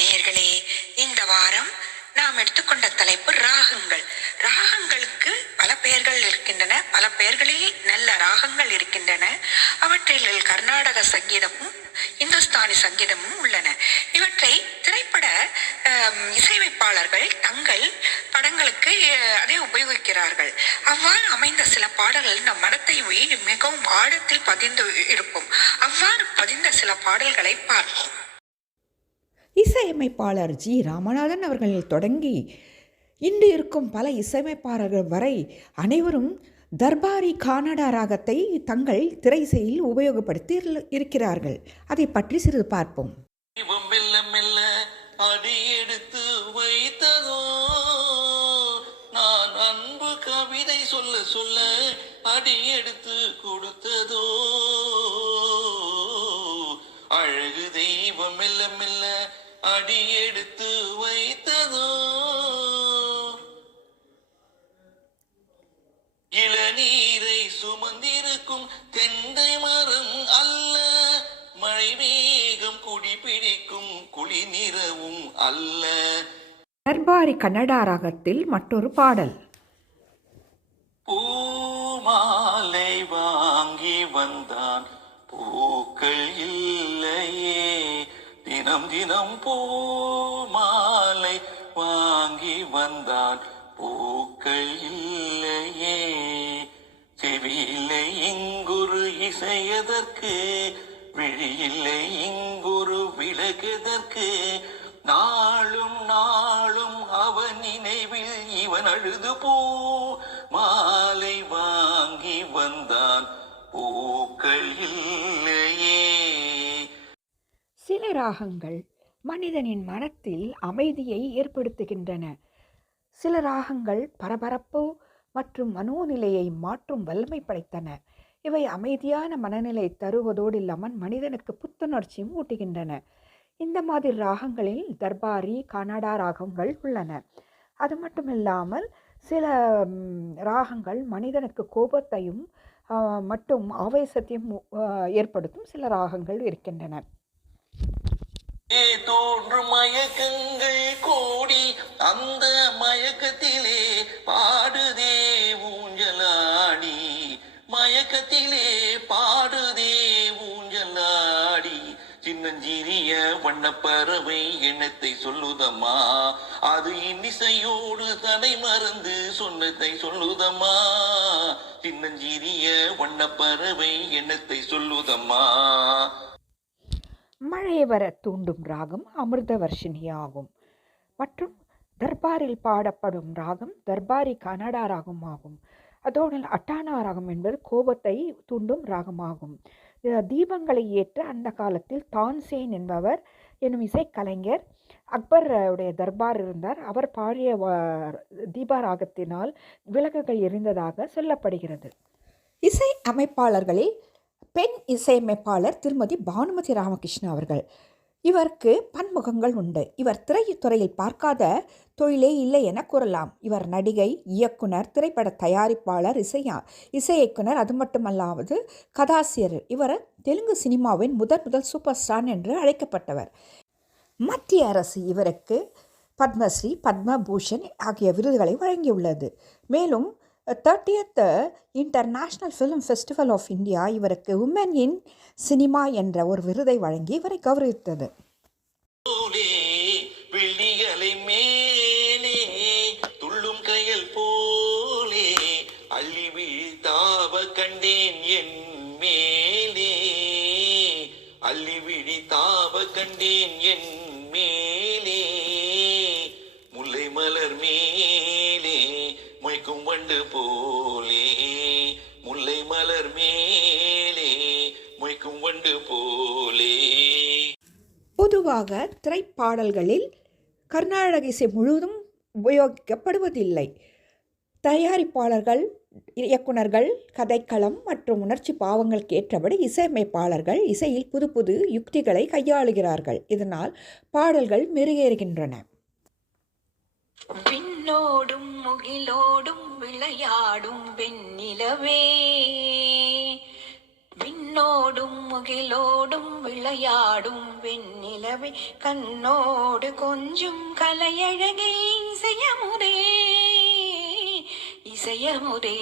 நேயர்களே, இந்த வாரம் நாம் எடுத்துக்கொண்ட தலைப்பு ராகங்கள். ராகங்களுக்கு பல பெயர்கள் இருக்கின்றன. பல பெயர்களில் நல்ல ராகங்கள் இருக்கின்றன. அவற்றில் கர்நாடக சங்கீதமும் இந்துஸ்தானி சங்கீதமும் உள்ளன. இவற்றை திரைப்பட இசையமைப்பாளர்கள் தங்கள் படங்களுக்கு அதை உபயோகிக்கிறார்கள். அவ்வாறு அமைந்த சில பாடல்கள் நம் மனத்தை மிகவும் ஆழத்தில் பதிந்து இருக்கும். அவ்வாறு பதிந்த சில பாடல்களை பார்ப்போம். இசையமைப்பாளர் ஜி ராமநாதன் அவர்களில் தொடங்கி இன்று இருக்கும் பல இசையமைப்பாளர்கள் வரை அனைவரும் தர்பாரி கன்னடா ராகத்தை தங்கள் திரைசையில் உபயோகப்படுத்தி இருக்கிறார்கள். அதை பற்றி சிறிது பார்ப்போம். மெல்ல மெல்ல அடி எடுத்து வைத்ததோ, நான் அன்பு கவிதை சொல்ல சொல்ல அடி எடுத்து கொடுத்ததோ, அழகு தெய்வம் மெல்ல மெல்ல அடி எடுத்து வைத்ததோ, இளநீரை சுமந்திருக்கும் தென்னை மரம் அல்ல, மழை மேகம் குடி பிடிக்கும் குளி நிறவும் அல்ல. தர்பாரி கன்னடா ராகத்தில் மற்றொரு பாடல். பூமாலை வாங்கி வந்தான் பூக்கள் இல்லையே, தினம் தினம் பூமாலை வாங்கி வந்தான் பூக்கள் இல்லையே, செவியில்லை இங்குரு இசையதற்கு, விழியில்லை இங்குரு விலகுதற்கு, நாளும் நாளும் அவன் நினைவில் இவன் அழுது போ மாலை வாங்கி வந்தான் பூக்கள் இல்லையே. சில ராகங்கள் மனிதனின் மனத்தில் அமைதியை ஏற்படுத்துகின்றன. சில ராகங்கள் பரபரப்பு மற்றும் மனோநிலையை மாற்றும் வல்லமை படைத்தன. இவை அமைதியான மனநிலை தருவதோடு இல்லாமல் மனிதனுக்கு புத்துணர்ச்சியும் ஊட்டுகின்றன. இந்த மாதிரி ராகங்களில் தர்பாரி கன்னடா ராகங்கள் உள்ளன. அது மட்டுமில்லாமல் சில ராகங்கள் மனிதனுக்கு கோபத்தையும் மற்றும் ஆவேசத்தையும் ஏற்படுத்தும் சில ராகங்கள் இருக்கின்றன. தோன்றும் மயக்கங்கள் கோடி, அந்த மயக்கத்திலே பாடுதே ஊஞ்சலாடி, மயக்கத்திலே பாடுதே ஊஞ்சலாடி, சின்னஞ்சிறிய வண்ணப்பறவை எண்ணத்தை சொல்லுதம்மா, அது இன்னிசையோடு தன்னை மறந்து சொன்னதை சொல்லுதம்மா, சின்னஞ்சிறிய வண்ணப்பறவை எண்ணத்தை சொல்லுதம்மா. மழை வர தூண்டும் ராகம் அமிர்தவர்ஷினி ஆகும். மற்றும் தர்பாரில் பாடப்படும் ராகம் தர்பாரி கன்னடா ராகம் ஆகும். அதோடு அட்டானா ராகம் என்பது கோபத்தை தூண்டும் ராகமாகும். தீபங்களை ஏற்ற அந்த காலத்தில் தான்சேன் என்பவர் எனும் இசைக்கலைஞர் அக்பர் உடைய தர்பார் இருந்தார். அவர் பாடிய தீபராகத்தினால் விளக்குகள் எரிந்ததாக சொல்லப்படுகிறது. இசை அமைப்பாளர்களில் பெண் இசையமைப்பாளர் திருமதி பானுமதி ராமகிருஷ்ணா அவர்கள். இவருக்கு பன்முகங்கள் உண்டு. இவர் திரைத்துறையில் பார்க்காத தொழிலே இல்லை என கூறலாம். இவர் நடிகை, இயக்குனர், திரைப்பட தயாரிப்பாளர், இசை இயக்குனர், அது மட்டுமல்லாவது கதாசிரியர். இவர் தெலுங்கு சினிமாவின் முதல் சூப்பர் ஸ்டார் என்று அழைக்கப்பட்டவர். மத்திய அரசு இவருக்கு பத்மஸ்ரீ, பத்மபூஷன் ஆகிய விருதுகளை வழங்கியுள்ளது. மேலும் 30th international film festival of India இவருக்கு உமன் இன் சினிமா என்ற ஒரு விருதை வழங்கி இவரை கௌரவித்தது. வெள்ளிகளை மேலே துள்ளும் கையல் போலே அள்ளி வீழ்த்தாவ கண்டேன் என் மேலே, அள்ளி விழித்தாவ கண்டேன் என் மேலே, முல்லை மலர் மேலே மொய்க்கும் வண்டு போலே, முல்லை மலர் மேலே மொய்க்கும் வண்டு போலே. பொதுவாக திரைப்பாடல்களில் கர்நாடக இசை முழுவதும் உபயோகிக்கப்படுவதில்லை. தயாரிப்பாளர்கள், இயக்குனர்கள் கதைக்களம் மற்றும் உணர்ச்சி பாவங்களுக்கு ஏற்றபடி இசையமைப்பாளர்கள் இசையில் புது புது யுக்திகளை கையாளுகிறார்கள். இதனால் பாடல்கள் மெருகேறுகின்றன. விண்ணோடும் முகிலோடும் விளையாடும் வெண்ணிலவே, விண்ண விண்ணோடும் முகிலோடும் விளையாடும் வெண்ணிலவே கண்ணோடு கொஞ்சும் கலையழகே இசையமுதே இசையமுதே.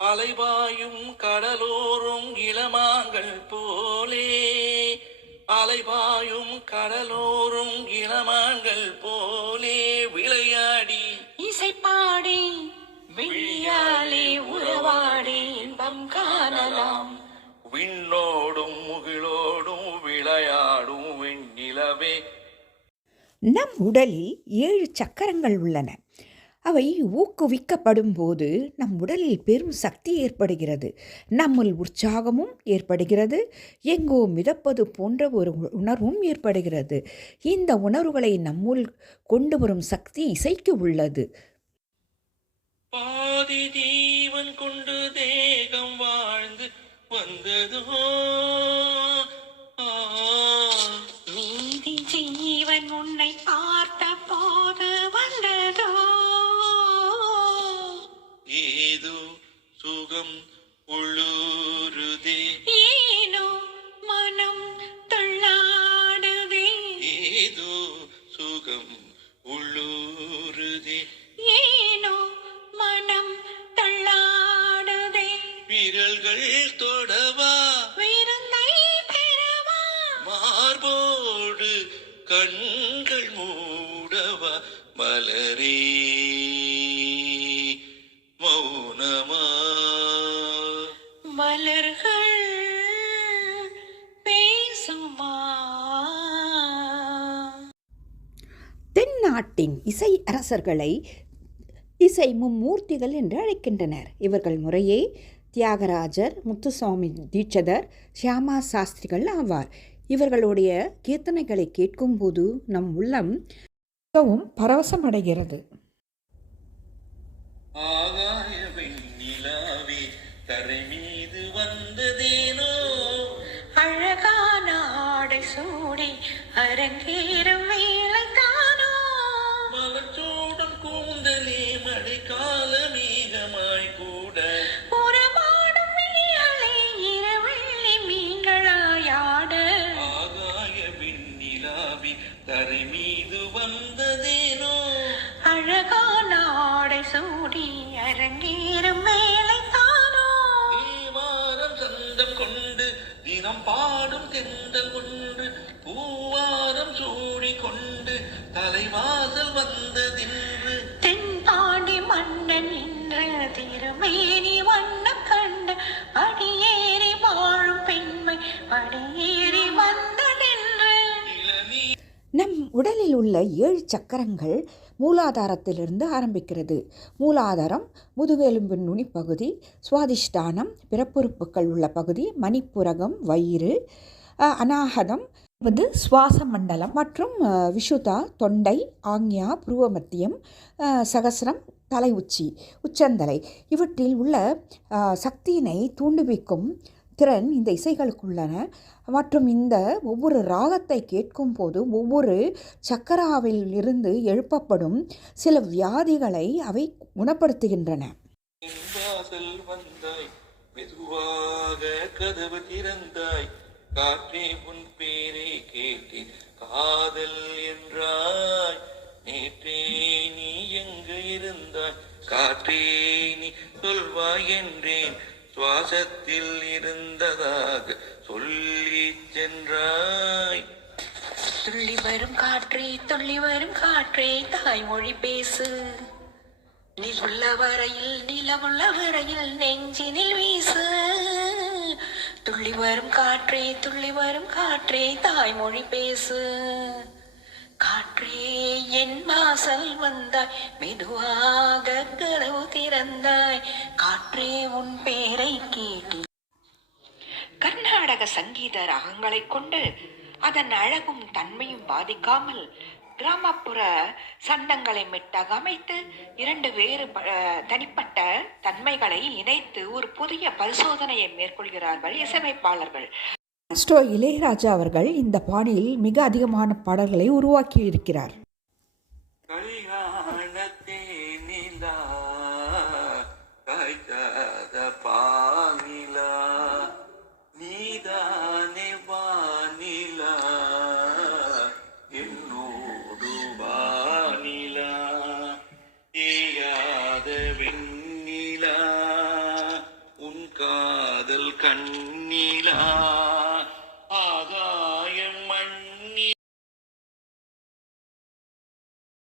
அலைபாயும் கடலோரும் இளமாங்கள் போலே, அலைபாயும் கடலோரும் இளமாங்கள் போலே விளையாடி இசைப்பாடி விழியாலே உறவாடி இன்பம் காணலாம். விண்ணோடும் முகிலோடும் விளையாடும் வெண்ணிலவே. நம் உடலில் 7 சக்கரங்கள் உள்ளன. அவை ஊக்குவிக்கப்படும் போது நம் உடலில் பெரும் சக்தி ஏற்படுகிறது. நம்முள் உற்சாகமும் ஏற்படுகிறது. எங்கோ மிதப்பது போன்ற ஒரு உணர்வும் ஏற்படுகிறது. இந்த உணர்வுகளை நம்முள் கொண்டு வரும் சக்தி இசைக்கு உள்ளது. பாதி ஜீவன் கொண்டு தேகம் வாழ்ந்து வந்ததோ, மீதி ஜீவன் உன்னை பார்த்த போது வந்ததோ, ஏதோ சுகம் உள்ளூருதே, ஏனோ மனம் தள்ளாடுதே, ஏதோ சுகம் உள்ளூருதே, ஏனோ மனம் தள்ளாடுதே. விரல்கள் தொடவா விருந்தை பெறவா, மார்போடு கண்கள் மூடவா, மலரே மௌனமா. மலர்கள் பேசுமா. தென்னாட்டின் இசை அரசர்களை இசை மும்மூர்த்திகள் என்று அழைக்கின்றனர். இவர்கள் முறையே தியாகராஜர், முத்துசுவாமி தீட்சிதர், ஷியாமா சாஸ்திரிகள் ஆவார். இவர்களுடைய கீர்த்தனைகளை கேட்கும்போது நம் உள்ளம் மிகவும் பரவசமடைகிறது. ஆகாய வெண்ணிலாவே தரை மீது வந்ததேனோ, அழகான ஆடை சூடி அரங்கேறும் வேளைதானோ, மலச்சோடும் கூந்தலே மழைக்கால மேகமாய் கூட, புறமாடும் விழியாலே இரவெள்ளி மீன்களாயாட, ஆகாய வெண்ணிலாவே தரை மீது வந்ததேனோ, அழகான ஆடை சூடி அரங்கேறும் வேளைதானோ, தேவாரம் சந்தம் கொண்டு தினம் பாடும் தென்றல் கொண்டு, பூவாரம் சூடி கொண்டு தலைவாசல் வந்ததென்று, தென்பாண்டி மன்னன் என்ற திருமேனி வண்ணம் கண்ட அடியேறி வாழும் பெண்மை அடியேறி வந்ததென்று. இளநீ நம் உடலில் உள்ள 7 சக்கரங்கள் மூலாதாரத்திலிருந்து ஆரம்பிக்கிறது. மூலாதாரம் முதுகெலும்பின் நுனிப்பகுதி, சுவாதிஷ்டானம் பிறப்புறுப்புகள் உள்ள பகுதி, மணிப்புரகம் வயிறு, அநாகதம் சுவாச மண்டலம் மற்றும் விஷுதா தொண்டை, ஆக்ஞா புருவ மத்தியம், சகசிரம் தலை உச்சி, உச்சந்தலை. இவற்றில் உள்ள சக்தியினை தூண்டுவிக்கும் திறன் இந்த இசைகளுக்குள்ளன. மற்றும் இந்த ஒவ்வொரு ராகத்தை கேட்கும் போது ஒவ்வொரு சக்கராவில் இருந்து எழுப்பப்படும் சில வியாதிகளை அவை குணப்படுத்துகின்றன. வாசல் வந்தாய், மெதுவாக கதவு திறந்தாய், காற்றே உன் பேரை கேட்டேன் காதல் என்றாய், நேற்றே நீ எங்கு இருந்தாய், காற்றே நீ சொல்வாய் என்றேன், சுவாசத்தில் இருந்ததாக சொல்லி சென்றாய். துள்ளி வரும் காற்றே துள்ளி வரும் காற்றே தாய்மொழி பேசு, நிலவுள்ள வரையில் நிலவுள்ள வரையில் நெஞ்சினில் வீசு. துள்ளி வரும் காற்றே துள்ளி வரும் காற்றே தாய்மொழி பேசு, காற்றே என் வாசல் வந்தாய், மெதுவாக கதவு திறந்தாய், காற்றே உன் பேரை கேட்டு. கர்நாடக சங்கீத ராகங்களை கொண்டு அதன் அழகும் தன்மையும் பாதிக்காமல் கிராமப்புற சந்தங்களை மெட்டாக அமைத்து 2 வேறு தனிப்பட்ட தன்மைகளை இணைத்து ஒரு புதிய பரிசோதனையை மேற்கொள்கிறார்கள் இசையமைப்பாளர்கள். மாஸ்ட்ரோ இளையராஜா அவர்கள் இந்த பாணியில் மிக அதிகமான பாடல்களை உருவாக்கி இருக்கிறார். கல்யாணத்தே நிலா காய்க்காத பா கண்ணிலா உன் காதல் கண்ணிலா